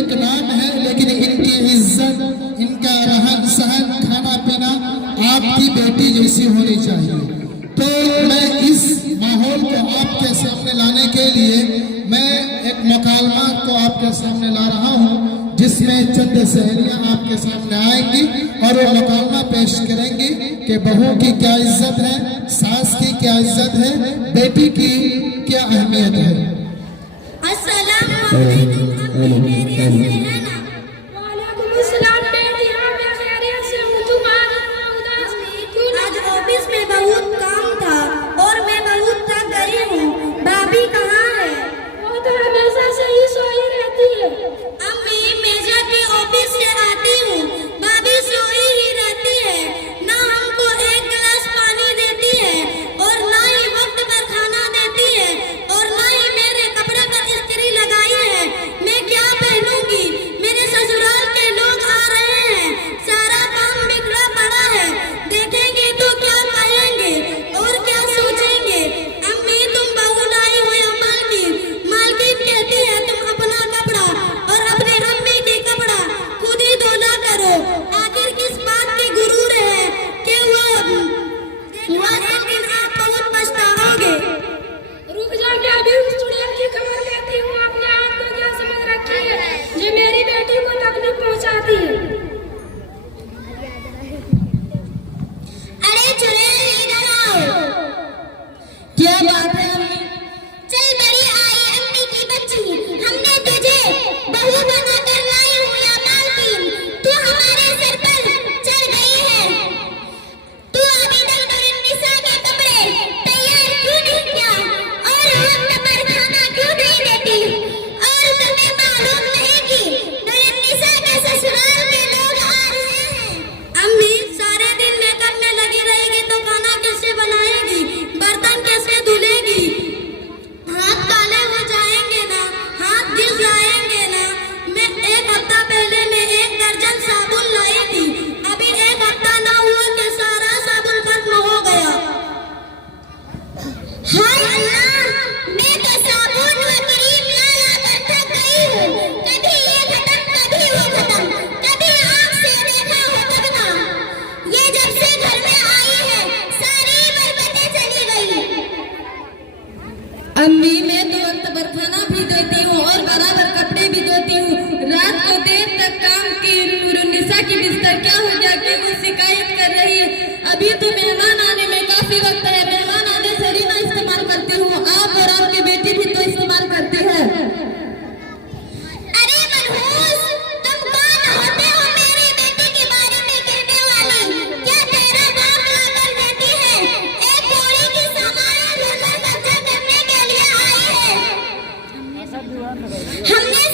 एक नाम है, लेकिन इनकी इज्जत, इनका रहन सहन, खाना पीना आपकी बेटी जैसी होनी चाहिए। तो मैं इस माहौल को आपके सामने लाने के लिए मैं एक मुकालमा को आपके सामने ला रहा हूँ, जिसमें चंद सहेलियां आपके सामने आएंगी और वो मुकालमा पेश करेंगी कि बहू की क्या इज्जत है, सास की क्या इज्जत है, बेटी की क्या अहमियत है। अस्सलाम वालेकुम। आज ऑफिस में बहुत काम था और मैं बहुत थक गई हूँ। भाभी कहाँ है? वो तो हमेशा से ही सोई रहती है। अम्मी, मैं जब भी ऑफिस से आती हूँ भाभी सोई ही रहती है। ना हमको एक गिलास पानी देती है और ना ही वक्त पर खाना देती है और ना ही मेरे कपड़े पर इस्त्री लगाई है। मैं क्या पहनूंगी? मेरे ससुराल के लोग आ रहे हैं, सारा काम बिगड़ा पड़ा है। देखेंगे तो क्या कहेंगे और क्या सोचेंगे? अम्मी, तुम बहू लाई हो या मालकिन? मालकिन कहती है तुम अपना कपड़ा और अपनी अम्मी के कपड़ा खुद ही धोना करो। आखिर किस बात की गुरूर है कि वो एक दिन आप बहुत पछताओगे। रुक जा, मैं अभी उस चुड़ैल की खबर लेती हूँ। अपने आप को क्या समझ रखी है जो मेरी बेटी को तकलीफ पहुँचाती है। अरे चुड़ैल, इधर आओ। क्या बात है अम्मी? चल बड़ी आई अम्मी की बच्ची, हमने तुझे बहू बनाकर लाई हूँ या मालकिन? तू हमारे सर पर चढ़ गई है। तू अभी तक दुल्हनिसा के कपड़े तैयार क्यों नहीं किया और वक्त पर खाना क्यों नहीं देती? और तुम्हें मालूम नहीं कि दुल्हनिसा के ससुराल के लोग आ रहे हैं? अम्मी, सारे दिन मेकअप में लगी रहेगी तो खाना कैसे बनाएगी? बर्तन कैसे धुलेगी? हाथ काले हो जाएंगे ना, हाथ गिर जाएंगे ना। मैं एक हफ्ता पहले मैं 1 दर्जन साबुन लाई थी, अभी 1 हफ्ता ना हुआ कि सारा साबुन खत्म हो गया। हाय अल्लाह, मैं तो साबुन व क्रीम ला ला कर थक गई हूँ। कभी ये खत्म, कभी वो खत्म, कभी आँख से देखा हो तब ना। ये जब से घर में आई है सारी बरकतें चली गई। अम्मी, मैं तो वक्त पर खाना भी देती हूँ और बराबर कपड़े भी धोती हूँ। रात को देर तक काम की निशा की बिस्तर क्या हो गया कि वो शिकायत कर रही है। अभी तो मेहमान आने में काफी वक्त है। मेहमान आने से रीना इस्तेमाल करती हूँ, आप और आपकी बेटी भी तो इस्तेमाल करती है। अरे मनहूस, तुम कौन होते हो मेरी बेटी के बारे में कहने वाली? क्या तेरा बाप लाकर देती है? एक पूरी की सामान लेकर खर्चा करने के लिए आई है। हमने